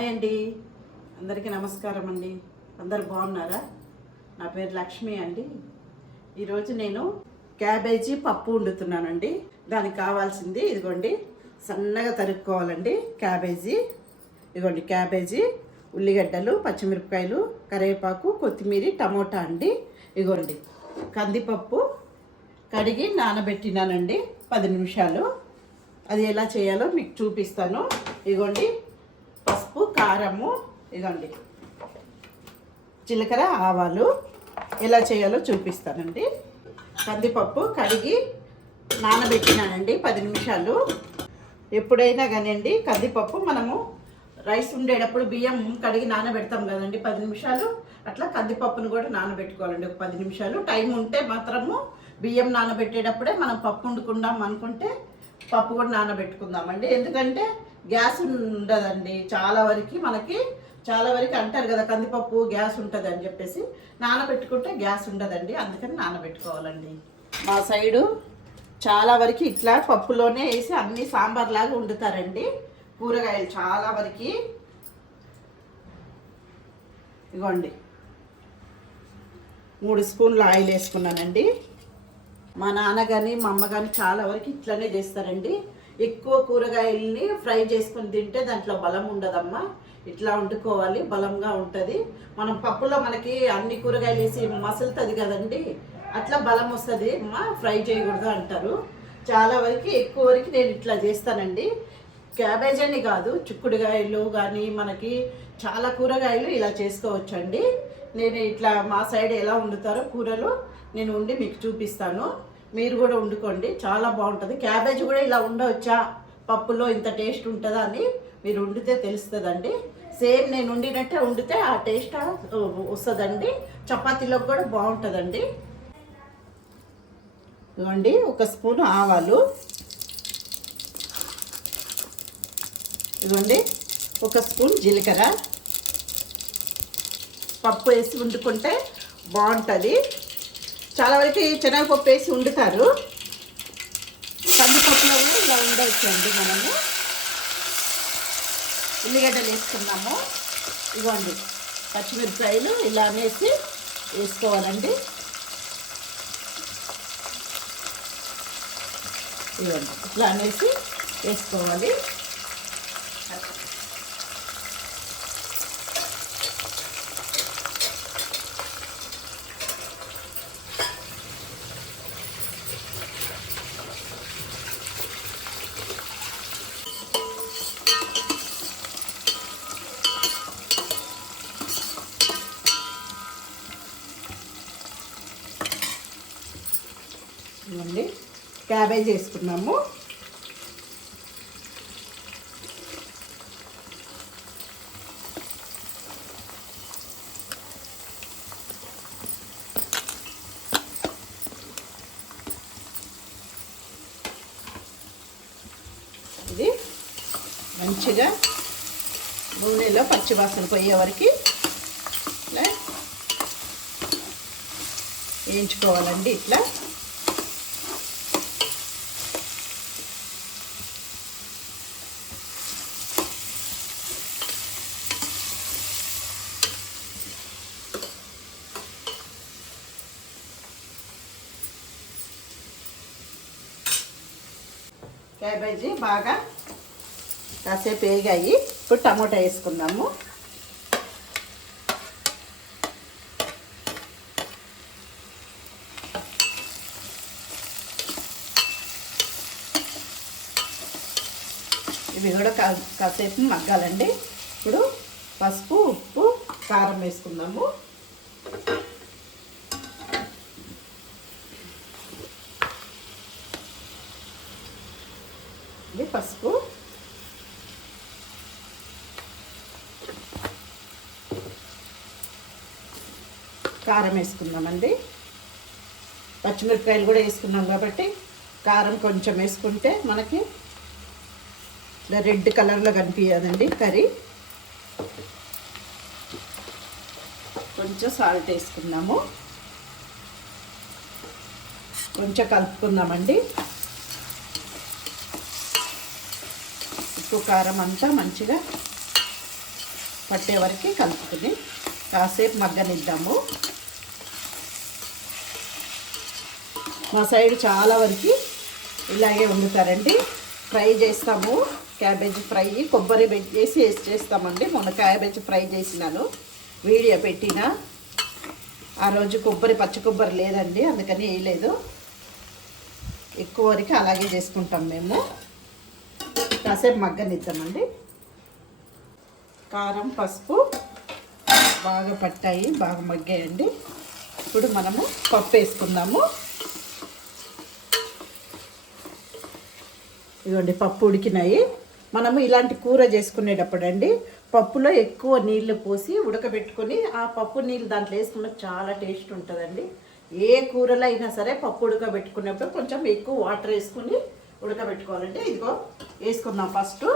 Hi అండి, అందరికీ నమస్కారం అండి. అందరు బాగున్నారా? నా పేరు లక్ష్మి అండి. ఈరోజు నేను క్యాబేజీ పప్పు వండుతున్నానండి. దానికి కావాల్సింది ఇదిగోండి, సన్నగా తరుక్కోవాలండి క్యాబేజీ. ఇదిగోండి క్యాబేజీ, ఉల్లిగడ్డలు, పచ్చిమిరపకాయలు, కరివేపాకు, కొత్తిమీర, టమోటా అండి. ఇదిగోండి కందిపప్పు కడిగి నానబెట్టినానండి 10 నిమిషాలు. అది ఎలా చేయాలో మీకు చూపిస్తాను. ఇదిగోండి పసుపు, కారము, ఇదిగోండి జీలకర్ర, ఆవాలు ఎలా చేయాలో చూపిస్తానండి. కందిపప్పు కడిగి నానబెట్టినానండి 10 నిమిషాలు. ఎప్పుడైనా కానివ్వండి కందిపప్పు మనము రైస్ ఉండేటప్పుడు బియ్యం కడిగి నానబెడతాం కదండి 10 నిమిషాలు, అట్లా కందిపప్పును కూడా నానబెట్టుకోవాలండి ఒక 10 నిమిషాలు. టైం ఉంటే మాత్రము బియ్యం నానబెట్టేటప్పుడే మనం పప్పు వండుకుందాం అనుకుంటే పప్పు కూడా నానబెట్టుకుందామండి. ఎందుకంటే గ్యాస్ ఉండదండి. చాలా వరకు అంటారు కదా కందిపప్పు గ్యాస్ ఉంటుంది అని చెప్పేసి, నానబెట్టుకుంటే గ్యాస్ ఉండదండి. అందుకని నానబెట్టుకోవాలండి. మా సైడు చాలా వరకు ఇట్లా పప్పులోనే వేసి అన్ని సాంబార్ లాగా వండుతారండి కూరగాయలు చాలా వరకు. ఇగోండి 3 స్పూన్ల ఆయిల్ వేసుకున్నానండి. మా నాన్న కానీ మా అమ్మ కానీ చాలా వరకు ఇట్లనే చేస్తారండి. ఎక్కువ కూరగాయలని ఫ్రై చేసుకొని తింటే దాంట్లో బలం ఉండదమ్మా. ఇట్లా వండుకోవాలి, బలంగా ఉంటుంది. మనం పప్పులో మనకి అన్ని కూరగాయలు వేసి మసులుతుంది కదండి, అట్లా బలం వస్తుంది అమ్మా. ఫ్రై చేయకూడదు అంటారు. చాలా వరకు ఎక్కువ వరకు నేను ఇట్లా చేస్తానండి. క్యాబేజ్ అని కాదు, చిక్కుడుకాయలు కానీ మనకి చాలా కూరగాయలు ఇలా చేసుకోవచ్చండి. నేను ఇట్లా మా సైడ్ ఎలా వండుతారో కూరలు నేను వండి మీకు చూపిస్తాను. మీరు కూడా వండుకోండి, చాలా బాగుంటుంది. క్యాబేజ్ కూడా ఇలా ఉండవచ్చా పప్పులో, ఇంత టేస్ట్ ఉంటుందా అని మీరు వండితే తెలుస్తుందండి. సేమ్ నేను వండినట్టే వండితే ఆ టేస్ట్ వస్తుందండి. చపాతీలోకి కూడా బాగుంటుందండి. ఇవ్వండి 1 స్పూను ఆవాలు, ఇవ్వండి 1 స్పూన్ జీలకర్ర. పప్పు వేసి వండుకుంటే బాగుంటుంది. చాలా వరకు శనగపప్పు వేసి వండుతారు, కందిపప్పులో కూడా ఇలా ఉండవచ్చండి. మనము ఉల్లిగడ్డలు వేసుకున్నాము. ఇవ్వండి పచ్చిమిరపకాయలు ఇలా అనేసి వేసుకోవాలండి. ఇవ్వండి ఇట్లా అనేసి వేసుకోవాలి. ఇవ్వండి క్యాబేజ్ వేసుకున్నాము. ఇది మంచిగా నూనెలో పచ్చివాసన పోయే వరకు ఇట్లా వేయించుకోవాలండి. ఇట్లా క్యాబేజీ బాగా కాసేపు వేగాయి. ఇప్పుడు టమోటా వేసుకుందాము. ఇవి కూడా కాసేపు మగ్గాలండి. ఇప్పుడు పసుపు, ఉప్పు, కారం వేసుకుందాము. ఇది పసుపు, కారం వేసుకుందామండి. పచ్చిమిరపకాయలు కూడా వేసుకున్నాం కాబట్టి కారం కొంచెం వేసుకుంటే మనకి ఇలా రెడ్ కలర్లో కనిపించదండి కర్రీ. కొంచెం సాల్ట్ వేసుకున్నాము. కొంచెం కలుపుకుందామండి. ఉప్పు కారం అంతా మంచిగా పట్టే వరకు కలుపుకుని కాసేపు మగ్గనిద్దాము. మా సైడ్ చాలా వరకు ఇలాగే వండుతారండి. ఫ్రై చేస్తాము, క్యాబేజీ ఫ్రై కొబ్బరి వేసి చేస్తామండి. మొన్న క్యాబేజీ ఫ్రై చేసినాను, వీడియో పెట్టిన. ఆ రోజు పచ్చి కొబ్బరి లేదండి, అందుకని వేయలేదు. ఎక్కువ వరకు అలాగే చేసుకుంటాం మేము. కాసేపు మగ్గనిద్దామండి. కారం పసుపు బాగా పట్టాయి, బాగా మగ్గాయండి. ఇప్పుడు మనము పప్పు వేసుకుందాము. ఇదిగోండి పప్పు ఉడికినాయి. మనము ఇలాంటి కూర చేసుకునేటప్పుడు అండి పప్పులో ఎక్కువ నీళ్ళు పోసి ఉడకబెట్టుకొని ఆ పప్పు నీళ్ళు దాంట్లో వేసుకున్న చాలా టేస్ట్ ఉంటుందండి. ఏ కూరలో అయినా సరే పప్పు ఉడకబెట్టుకునేప్పుడు కొంచెం ఎక్కువ వాటర్ వేసుకుని ఉడకబెట్టుకోవాలండి. ఇదిగో వేసుకుందాం. ఫస్ట్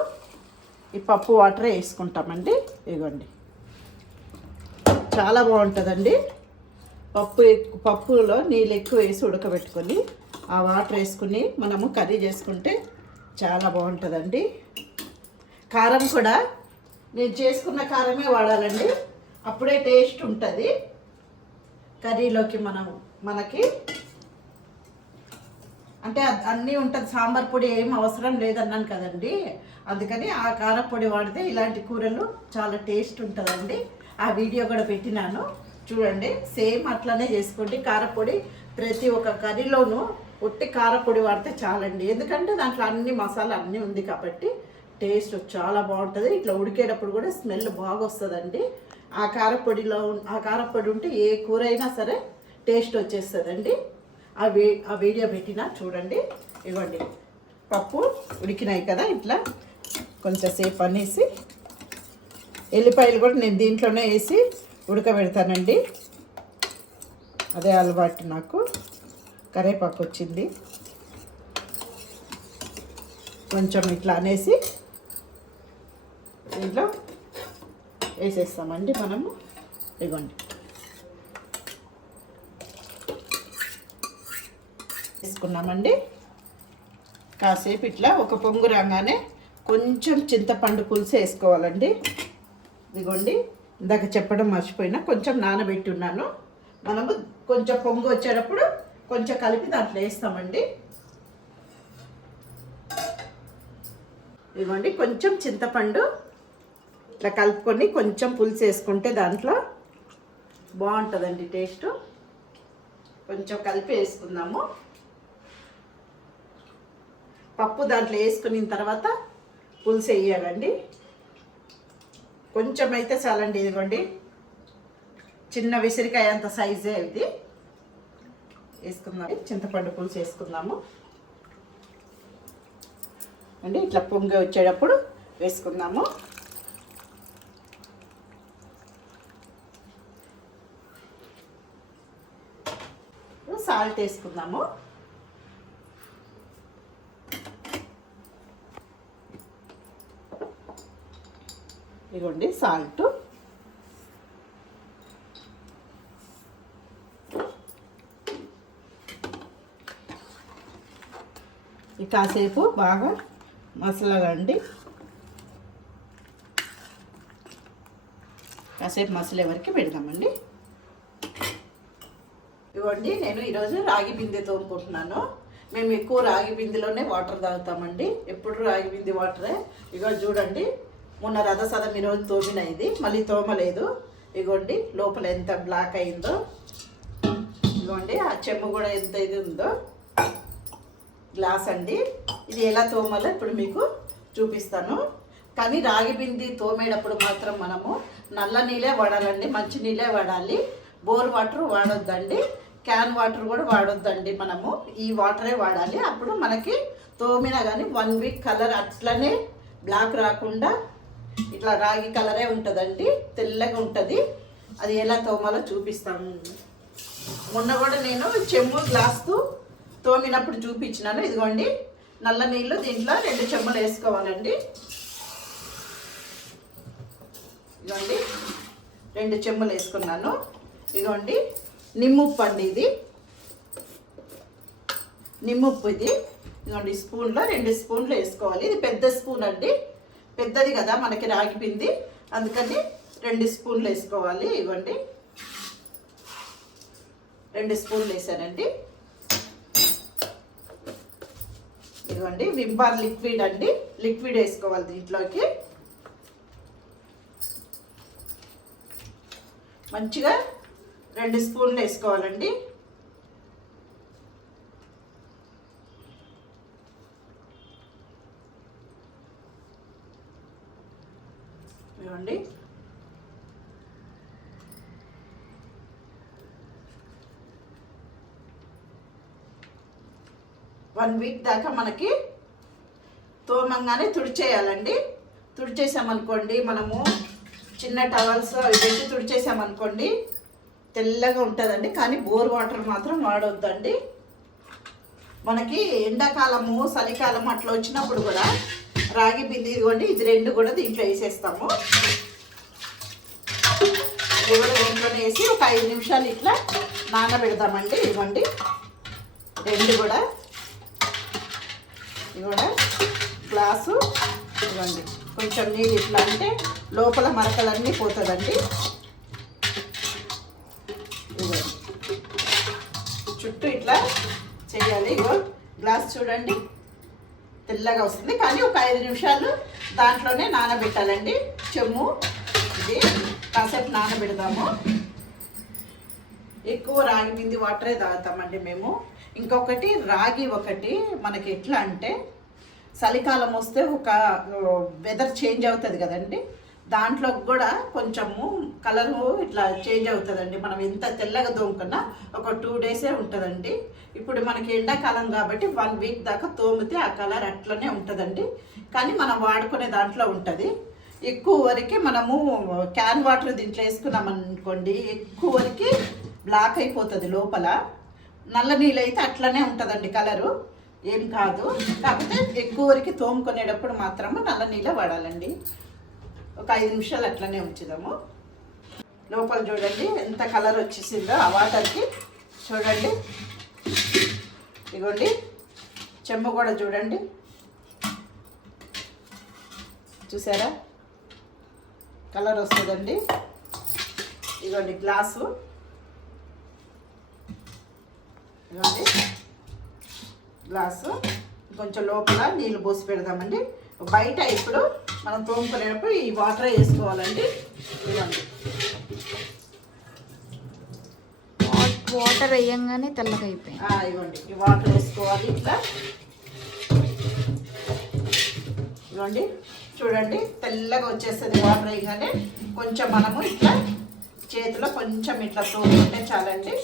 ఈ పప్పు వాటరే వేసుకుంటామండి. ఇదిగోండి చాలా బాగుంటుందండి. పప్పులో నీళ్ళు ఎక్కువ వేసి ఉడకబెట్టుకొని ఆ వాటర్ వేసుకుని మనము కర్రీ చేసుకుంటే చాలా బాగుంటుందండి. కారం కూడా నేను చేసుకున్న కారమే వాడాలండి, అప్పుడే టేస్ట్ ఉంటుంది కర్రీలోకి. మనకి అంటే అన్నీ ఉంటుంది, సాంబార్ పొడి ఏం అవసరం లేదన్నాను కదండి. అందుకని ఆ కారపొడి వాడితే ఇలాంటి కూరలు చాలా టేస్ట్ ఉంటుందండి. ఆ వీడియో కూడా పెట్టినాను చూడండి. సేమ్ అట్లనే చేసుకోండి. కారపొడి ప్రతి ఒక్క కర్రీలోనూ ఒట్టి కారపొడి వాడితే చాలండి. ఎందుకంటే దాంట్లో అన్ని మసాలా అన్నీ ఉంది కాబట్టి టేస్ట్ చాలా బాగుంటుంది. ఇట్లా ఉడికేటప్పుడు కూడా స్మెల్ బాగా వస్తుందండి. ఆ కారపొడి ఉంటే ఏ కూర అయినా సరే టేస్ట్ వచ్చేస్తుందండి. ఆ వీడియో పెట్టినా చూడండి. ఇవ్వండి పప్పు ఉడికినాయి కదా, ఇట్లా కొంచెం సేపు అనేసి ఎల్లిపాయలు కూడా నేను దీంట్లోనే వేసి ఉడకబెడతానండి. అదే అలవాటు నాకు. కరివేపాకు వచ్చింది కొంచెం ఇట్లా అనేసి దీంట్లో వేసేస్తామండి మనము. ఇవ్వండి వేసుకున్నామండి. కాసేపు ఇట్లా ఒక పొంగు రాగానే కొంచెం చింతపండు పులుసు వేసుకోవాలండి. ఇదిగోండి ఇందాక చెప్పడం మర్చిపోయినా, కొంచెం నానబెట్టి ఉన్నాను. మనము కొంచెం పొంగు వచ్చేటప్పుడు కొంచెం కలిపి దాంట్లో వేస్తామండి. ఇదిగోండి కొంచెం చింతపండు ఇట్లా కలుపుకొని కొంచెం పులుసు వేసుకుంటే దాంట్లో బాగుంటుందండి టేస్ట్. కొంచెం కలిపి వేసుకుందాము. పప్పు దాంట్లో వేసుకున్న తర్వాత పులుసు వేయాలండి. కొంచెం అయితే చాలండి. ఇదిగోండి చిన్న విసిరికాయ అంత సైజే ఇది వేసుకుందాం. చింతపండు పులుసు వేసుకుందాము అండి. ఇట్లా పొంగి వచ్చేటప్పుడు వేసుకుందాము. సాల్ట్ వేసుకుందాము. ఇదిగోండి సాల్ట్. కాసేపు బాగా మసలాలండి. కాసేపు మసలే వరకు పెడదామండి. ఇవ్వండి నేను ఈరోజు రాగి బిందె తోముకుంటున్నాను. మేము ఎక్కువ రాగి బిందెలోనే వాటర్ తాగుతామండి, ఎప్పుడు రాగి బిందె వాటరే. ఇగో చూడండి, మొన్న రథసదం ఈరోజు తోమిన, ఇది మళ్ళీ తోమలేదు. ఇగోండి లోపల ఎంత బ్లాక్ అయిందో. ఇగోండి ఆ చెమ్ము కూడా ఎంత ఇది ఉందో. గ్లాస్ అండి. ఇది ఎలా తోమాలో ఇప్పుడు మీకు చూపిస్తాను. కానీ రాగి బింది తోమేటప్పుడు మాత్రం మనము నల్ల నీళ్ళే వాడాలండి, మంచి నీళ్ళే వాడాలి. బోర్ వాటర్ వాడొద్దండి, క్యాన్ వాటర్ కూడా వాడొద్దండి. మనము ఈ వాటరే వాడాలి. అప్పుడు మనకి తోమినా కానీ 1 వీక్ కలర్ అట్లనే బ్లాక్ రాకుండా ఇట్లా రాగి కలరే ఉంటుందండి, తెల్లగా ఉంటుంది. అది ఎలా తోమాలో చూపిస్తాము. మొన్న కూడా నేను చెమ్ము గ్లాస్తో తోమినప్పుడు చూపించినాను. ఇదిగోండి నల్ల నీళ్ళు, దీంట్లో 2 చెంబులు వేసుకోవాలండి. ఇదిగోండి 2 చెంబులు వేసుకున్నాను. ఇదిగోండి నిమ్ముప్పు అండి, ఇది నిమ్ముప్పు. ఇదిగోండి స్పూన్లో 2 స్పూన్లు వేసుకోవాలి. ఇది పెద్ద స్పూన్ అండి, పెద్దది కదా మనకి రాగి పిండి, అందుకని 2 స్పూన్లు వేసుకోవాలి. ఇవ్వండి 2 స్పూన్లు వేసానండి. ఇదిగోండి విమ్ బార్ లిక్విడ్ అండి, లిక్విడ్ వేసుకోవాలి దీంట్లోకి. మంచిగా 2 స్పూన్లు వేసుకోవాలండి. ఇవ్వండి వన్ వీక్ దాకా మనకి తోమంగానే తుడిచేయాలండి. తుడిచేసామనుకోండి, మనము చిన్న టవల్స్ అవి పెట్టి తుడిచేసామనుకోండి తెల్లగా ఉంటుందండి. కానీ బోర్ వాటర్ మాత్రం వాడొద్దండి. మనకి ఎండాకాలము చలికాలము అట్లా వచ్చినప్పుడు కూడా రాగి బింది ఇదిగోండి, ఇది 2 కూడా దీంట్లో వేసేస్తాము. ఇది కూడా దీంట్లోనే వేసి ఒక 5 నిమిషాలు ఇట్లా నానబెడదామండి. ఇదిగోండి 2 కూడా, ఇది కూడా గ్లాసు. ఇదిగోండి కొంచెం నీళ్ళు ఇట్లా అంటే లోపల మరకలన్నీ పోతుందండి. ఇదిగోండి చుట్టూ ఇట్లా చేయాలి. ఇగో గ్లాస్ చూడండి తెల్లగా వస్తుంది. కానీ ఒక 5 నిమిషాలు దాంట్లోనే నానబెట్టాలండి. చెమ్ము ఇది కాసేపు నానబెడదాము. ఎక్కువ రాగి బింది వాటరే తాగుతామండి మేము. ఇంకొకటి రాగి ఒకటి మనకి ఎట్లా అంటే చలికాలం వస్తే ఒక వెదర్ చేంజ్ అవుతుంది కదండి, దాంట్లో కూడా కొంచెము కలరు ఇట్లా చేంజ్ అవుతుందండి. మనం ఎంత తెల్లగా తోముకున్నా ఒక 2 డేసే ఉంటుందండి. ఇప్పుడు మనకి ఎండాకాలం కాబట్టి 1 వీక్ దాకా తోమితే ఆ కలర్ అట్లనే ఉంటుందండి. కానీ మనం వాడుకునే దాంట్లో ఉంటుంది. ఎక్కువ వరకు మనము క్యాన్ వాటర్ దీంట్లో వేసుకున్నాం అనుకోండి, ఎక్కువ వరకు బ్లాక్ అయిపోతుంది లోపల. నల్ల నీళ్ళు అయితే అట్లనే ఉంటుందండి, కలరు ఏం కాదు. కాకపోతే ఎక్కువ వరకు తోముకునేటప్పుడు మాత్రము నల్ల నీళ్ళే వాడాలండి. ఒక 5 నిమిషాలు అట్లనే ఉంచుదాము. లోపల చూడండి ఎంత కలర్ వచ్చేసిందో ఆ వాటర్కి. చూడండి ఇగోండి చెమ్మ కూడా చూడండి, చూసారా కలర్ వస్తుందండి. ఇగోండి గ్లాసు, ఇగోండి గ్లాసు. కొంచెం లోపల నీళ్ళు పోసి పెడదామండి. బయట ఇప్పుడు మనం తోముకునేటప్పుడు ఈ వాటర్ వేసుకోవాలండి. ఇవ్వండి వాటర్ వేయంగానే తెల్లగా అయిపోయింది. ఇవ్వండి ఈ వాటర్ వేసుకోవాలి ఇట్లా. ఇవ్వండి చూడండి తెల్లగా వచ్చేస్తుంది వాటర్ వేయగానే. కొంచెం మనము ఇట్లా చేతిలో కొంచెం ఇట్లా తోముకుంటే చాలండి,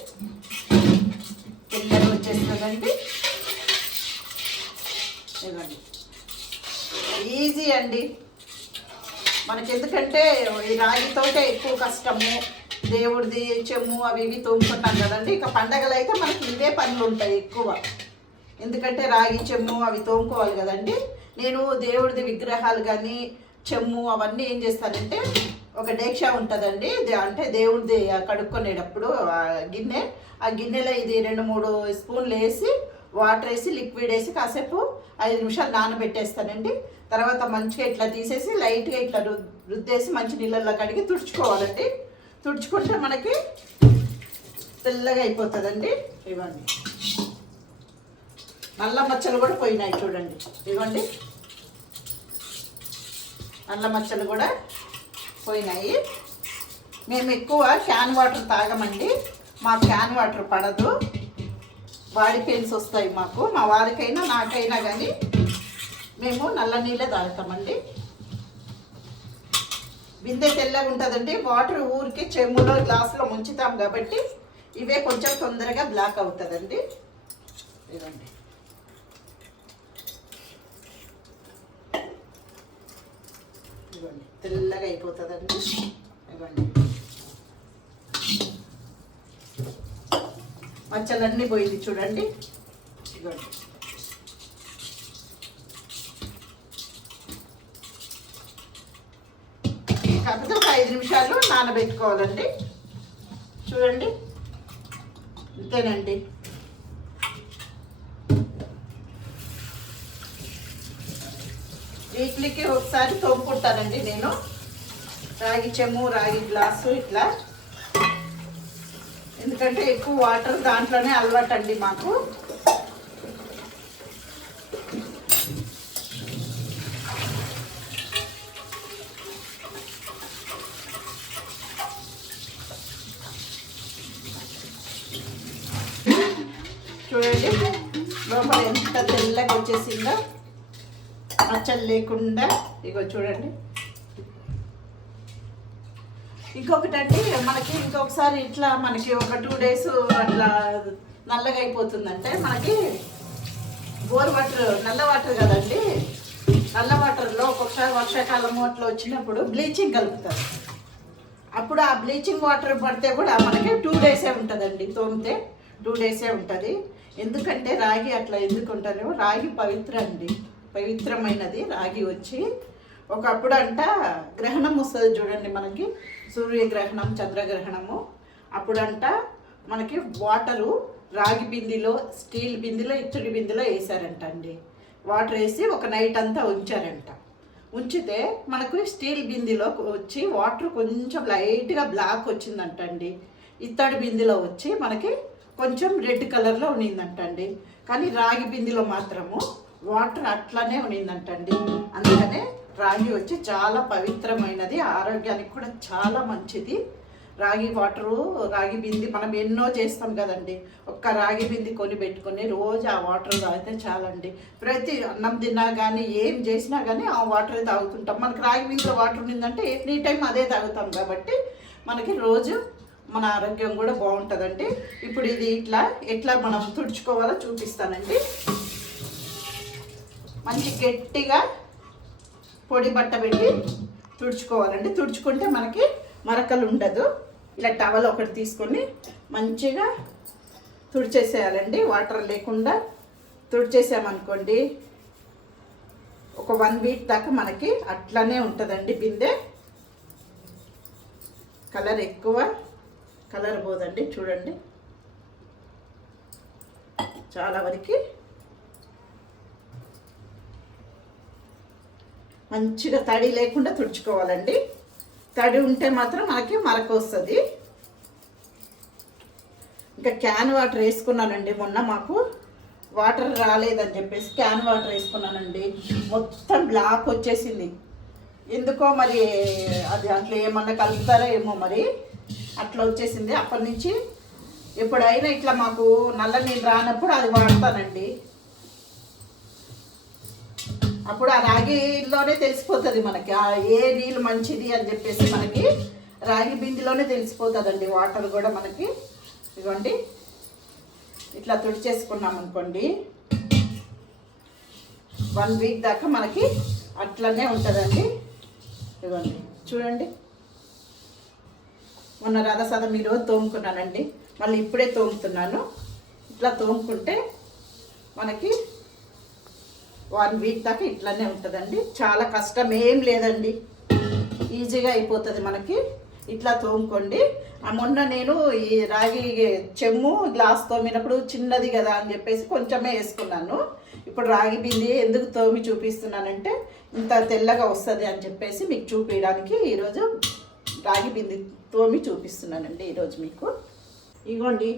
తెల్లగా వచ్చేస్తుందండి. ఇవ్వండి ఈజీ అండి మనకి. ఎందుకంటే ఈ రాగితోటే ఎక్కువ కష్టము, దేవుడిది చెమ్ము అవి ఇవి తోముకుంటాం కదండి. ఇక పండగలు అయితే మనకి ఇవే పనులు ఉంటాయి ఎక్కువ, ఎందుకంటే రాగి చెమ్ము అవి తోముకోవాలి కదండి. నేను దేవుడిది విగ్రహాలు కానీ చెమ్ము అవన్నీ ఏం చేస్తానంటే ఒక డేక్షా ఉంటుందండి, అంటే దేవుడిది కడుక్కునేటప్పుడు గిన్నె, ఆ గిన్నెలో ఇది 2-3 స్పూన్లు వేసి వాటర్ వేసి లిక్విడ్ వేసి కాసేపు 5 నిమిషాలు నానబెట్టేస్తానండి. తర్వాత మంచిగా ఇట్లా తీసేసి లైట్గా ఇట్లా రుద్దేసి మంచి నీళ్ళల్లో కడిగి తుడుచుకోవాలండి. తుడుచుకుంటే మనకి తెల్లగా అయిపోతుందండి. ఇవ్వండి నల్ల మచ్చలు కూడా పోయినాయి చూడండి. ఇవ్వండి నల్ల మచ్చలు కూడా పోయినాయి. మేము ఎక్కువ క్యాన్ వాటర్ తాగమండి, మా క్యాన్ వాటర్ పడదు, బాడీ పెయిన్స్ వస్తాయి మాకు. మా వారికైనా నాకైనా కానీ మేము నల్ల నీళ్ళే తాగుతామండి. బిందె తెల్లగా ఉంటుందండి, వాటర్ ఊరికి చెమ్ములో గ్లాసులో ముంచుతాం కాబట్టి ఇవే కొంచెం తొందరగా బ్లాక్ అవుతుందండి. ఇవ్వండి ఇవ్వండి తెల్లగా అయిపోతుందండి. ఇవ్వండి మచ్చలన్నీ పోయింది చూడండి. ఇవ్వండి కాకపోతే ఒక 5 నిమిషాలు నానబెట్టుకోవాలండి. చూడండి అంతేనండి. వీక్లీకి ఒకసారి తోముకుంటానండి నేను. రాగి చెమ్ము, రాగి గ్లాసు ఇట్లా. ఎందుకంటే ఎక్కువ వాటర్ దాంట్లోనే అలవాటు అండి మాకు. చూడండి లోపల ఎంత తెల్లగా వచ్చేసిందో, మచ్చలు లేకుండా. ఇగో చూడండి. ఇంకొకటండి, మనకి ఇంకొకసారి ఇట్లా మనకి ఒక 2 days అట్లా నల్లగా అయిపోతుందంటే మనకి బోర్ వాటర్, నల్ల వాటర్ కదండి. నల్ల వాటర్లో ఒక్కొక్కసారి వర్షాకాలము అట్లా వచ్చినప్పుడు బ్లీచింగ్ కలుపుతారు. అప్పుడు ఆ బ్లీచింగ్ వాటర్ పడితే కూడా మనకి 2 days ఉంటుందండి. తోమితే 2 days ఉంటుంది. ఎందుకంటే రాగి అట్లా ఎందుకు ఉంటారో, రాగి పవిత్ర అండి, పవిత్రమైనది రాగి వచ్చి. ఒకప్పుడు అంట గ్రహణం వస్తుంది చూడండి మనకి, సూర్యగ్రహణం, చంద్రగ్రహణము. అప్పుడంట మనకి వాటరు రాగి బిందిలో, స్టీల్ బిందిలో, ఇత్తడి బిందిలో వేసారంట అండి. వాటర్ వేసి ఒక నైట్ అంతా ఉంచారంట. ఉంచితే మనకు స్టీల్ బిందిలో వచ్చి వాటర్ కొంచెం లైట్గా బ్లాక్ వచ్చిందంట అండి. ఇత్తడి బిందిలో వచ్చి మనకి కొంచెం రెడ్ కలర్లో ఉన్నిందంటండి. కానీ రాగి బిందిలో మాత్రము వాటర్ అట్లానే ఉన్నిందంటండి. అందుకనే రాగి వచ్చి చాలా పవిత్రమైనది, ఆరోగ్యానికి కూడా చాలా మంచిది. రాగి వాటరు, రాగి బింది మనం ఎన్నో చేస్తాం కదండి. ఒక్క రాగి బింది కొని పెట్టుకొని రోజు ఆ వాటర్ తాగితే చాలండి. ప్రతి అన్నం తిన్నా కానీ ఏం చేసినా కానీ ఆ వాటర్ తాగుతుంటాం. మనకి రాగి బిందిలో వాటర్ ఉన్నిందంటే ఎనీ టైం అదే తాగుతాం కాబట్టి మనకి రోజు మన ఆరోగ్యం కూడా బాగుంటుందండి. ఇప్పుడు ఇది ఎట్లా మనం తుడుచుకోవాలో చూపిస్తానండి. మంచి గట్టిగా పొడి బట్ట పెట్టి తుడుచుకోవాలండి. తుడుచుకుంటే మనకి మరకలు ఉండదు. ఇలా టవల్ ఒకటి తీసుకొని మంచిగా తుడిచేసేయాలండి. వాటర్ లేకుండా తుడిచేసామనుకోండి, ఒక 1 week దాకా మనకి అట్లానే ఉంటుందండి బిందె. కలర్ పోదండి. చూడండి, చాలా వరకు మంచిగా తడి లేకుండా తుడుచుకోవాలండి. తడి ఉంటే మాత్రం మనకి మరక వస్తుంది. ఇంకా క్యాన్ వాటర్ వేసుకున్నానండి. మొన్న మాకు వాటర్ రాలేదని చెప్పేసి క్యాన్ వాటర్ వేసుకున్నానండి. మొత్తం బ్లాక్ వచ్చేసింది. ఎందుకో మరి అది అట్లా ఏమన్నా కలుపుతారో ఏమో మరి అట్లా వచ్చేసింది. అప్పటి నుంచి ఎప్పుడైనా ఇట్లా మాకు నల్ల నీళ్ళు రానప్పుడు అది వాడతానండి. అప్పుడు ఆ రాగిలోనే తెలిసిపోతుంది మనకి ఏ నీళ్ళు మంచిది అని చెప్పేసి. మనకి రాగి బిందిలోనే తెలిసిపోతుందండి వాటర్ కూడా మనకి. ఇదిగోండి, ఇట్లా తుడిచేసుకున్నాం అనుకోండి, 1 week దాకా మనకి అట్లనే ఉంటుందండి. ఇదిగోండి చూడండి, మొన్న రథసదం ఈరోజు తోముకున్నానండి. మళ్ళీ ఇప్పుడే తోముతున్నాను. ఇట్లా తోముకుంటే మనకి 1 week దాకా ఇట్లానే ఉంటుందండి. చాలా కష్టం ఏం లేదండి, ఈజీగా అయిపోతుంది మనకి. ఇట్లా తోముకోండి. మొన్న నేను ఈ రాగి చెమ్ము గ్లాస్ తోమినప్పుడు చిన్నది కదా అని చెప్పేసి కొంచెమే వేసుకున్నాను. ఇప్పుడు రాగి బింది ఎందుకు తోమి చూపిస్తున్నానంటే ఇంత తెల్లగా వస్తుంది అని చెప్పేసి మీకు చూపించడానికి ఈరోజు రాగి బింది తోమి చూపిస్తున్నానండి ఈరోజు మీకు. ఇగోండి,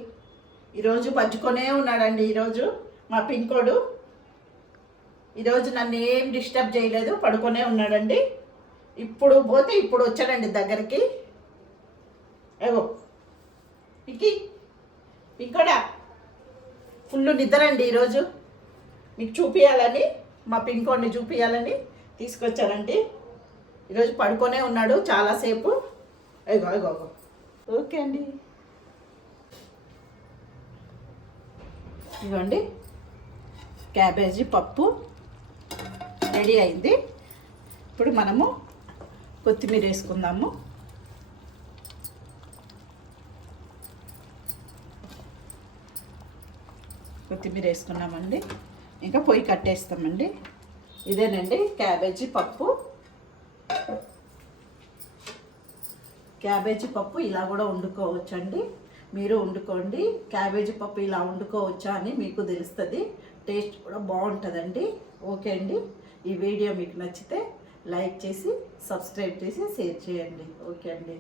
ఈరోజు పజ్జుకొనే ఉన్నాడండి. ఈరోజు మా పింకోడు ఈరోజు నన్ను ఏం డిస్టర్బ్ చేయలేదు, పడుకొనే ఉన్నాడండి. ఇప్పుడు పోతే ఇప్పుడు వచ్చాడండి దగ్గరికి. ఏవో పింకోడా ఫుల్ నిద్ర అండి. ఈరోజు మీకు చూపించాలని, మా పింకోడిని చూపించాలని తీసుకొచ్చానండి. ఈరోజు పడుకొనే ఉన్నాడు చాలాసేపు. అయ్యో ఓకే అండి. ఇదిగోండి, క్యాబేజీ పప్పు రెడీ అయింది. ఇప్పుడు మనము కొత్తిమీర వేసుకుందాము. కొత్తిమీర వేసుకున్నామండి. ఇంకా పొయ్యి కట్టేస్తామండి. ఇదేనండి క్యాబేజీ పప్పు. క్యాబేజీ పప్పు ఇలా కూడా వండుకోవచ్చండి. మీరు వండుకోండి. క్యాబేజీ పప్పు ఇలా వండుకోవచ్చా అని మీకు తెలుస్తుంది. టేస్ట్ కూడా బాగుంటుందండి. ఓకే అండి, ఈ వీడియో మీకు నచ్చితే లైక్ చేసి సబ్స్క్రైబ్ చేసి షేర్ చేయండి. ఓకే అండి.